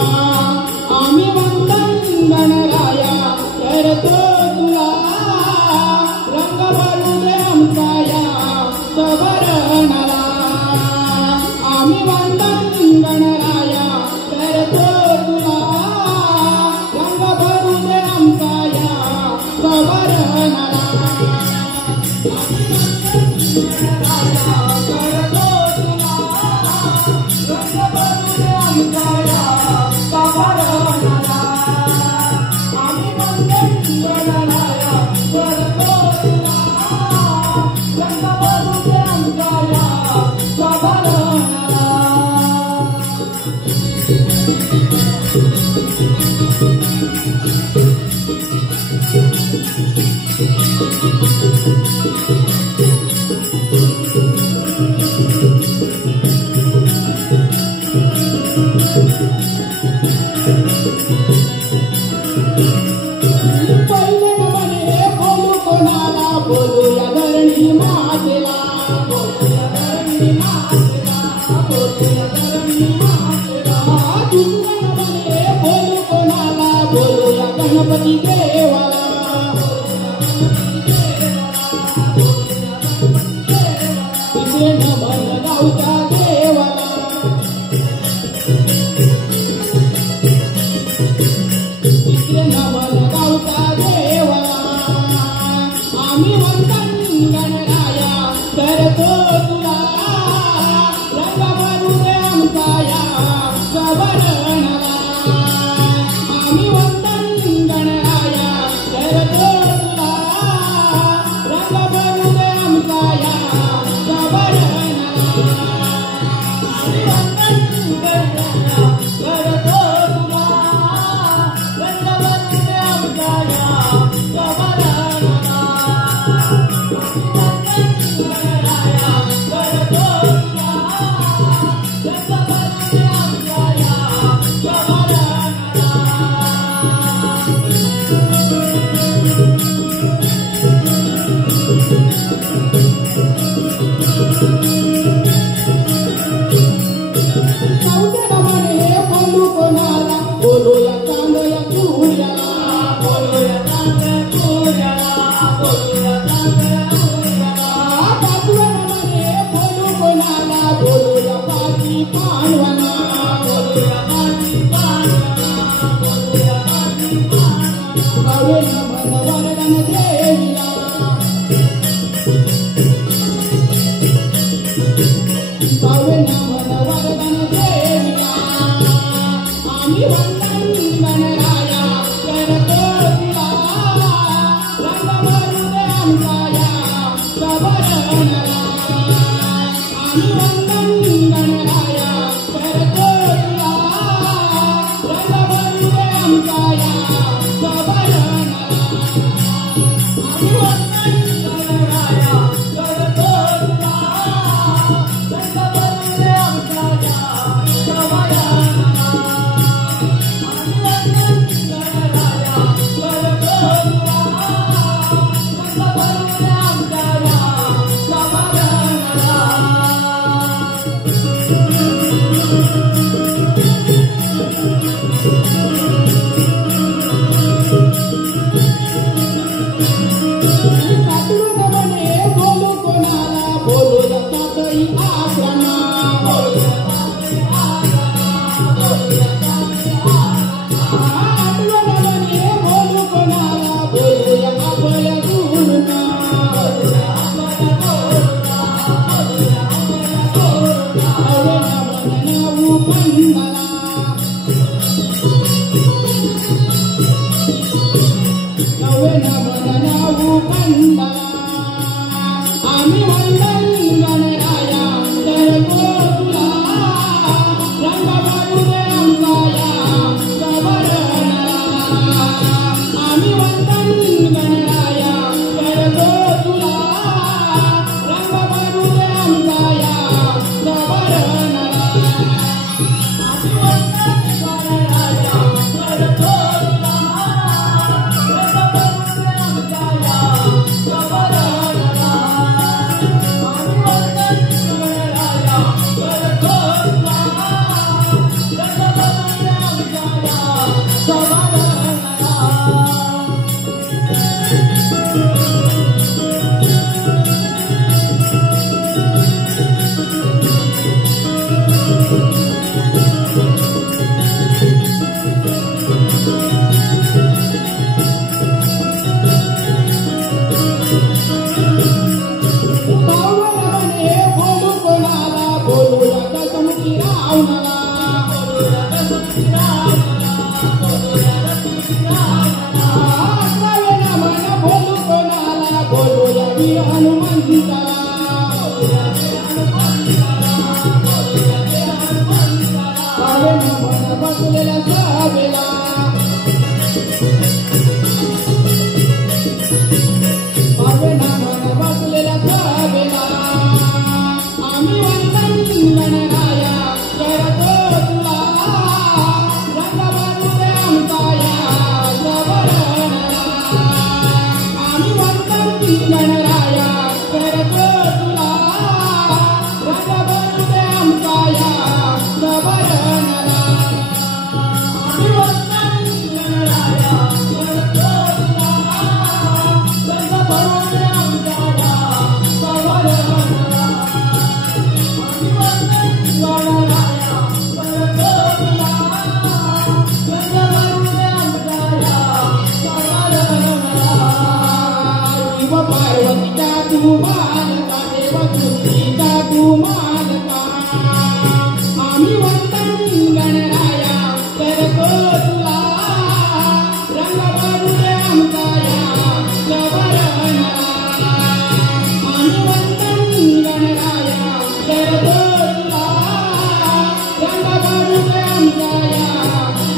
आम्ही वंदन गणराया करतो तुला रंग भरू दे आमचा या सवरणाला आम्ही वंदन गणराया करतो तुला रंग भरू दे आमचा या सवरणाला बोलूया धरणी मातेला बोलूया धरणी मातेला बोलूया धरणी मातेला दुसऱ्याने बोलू कोणाला बोलूया गणपती देवाला तिथे नमन गावच्या देवाला तिथे नमन गावच्या देवाला आम्ही वंदन गणराया करतो तुला रंग भरू दे आमचा या सवरणाला आम्ही वंदन गणराया करतो तुला रंग भरू दे आमचा या सवरणाला आम्ही वंदन गणराया करतो तुला रंग भरू दे आमचा या सवरणाला बोलूया चांदया सूर्याला बोलूया चांदया सूर्याला बोलूया चांदया सूर्याला पाचवनाने बोलू कोणाला बोलूया पाची पांडवांना बोलूया पाची पांडवांना बोलूया पाची पांडवांना गावे नमन वरदान देवीला गावे नमन वरदान देवीला आम्ही वंदन गणराया करतो तुला रंग भरू दे आमचा या सवरणाला आम्ही वंदन गणराया करतो तुला रंग भरू दे आमचा या सवरणाला आम्ही वंदन गणराया करतो तुला रंग भरू दे आमचा या सवरणाला बोलू कोणाला बोलूया तातई आसना बोलूया तातई आसना बोलूया तातई आसना बोलू कोणाला बोलूया आपल्या गुरुना बोलूया आपल्या गुरुना बोलूया आपल्या गुरुना नाऊ पंडाला नवे नमन नाऊ पंडाला आम्ही वंदन गणराया करतो तुला रंग भरू दे आमचा या सवरणाला आम्ही वंदन गणराया करतो तुला रंग भरू दे आमचा या सवरणाला आम्ही वंदन गणराया करतो तुला रंग भरू दे आमचा या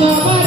Bye.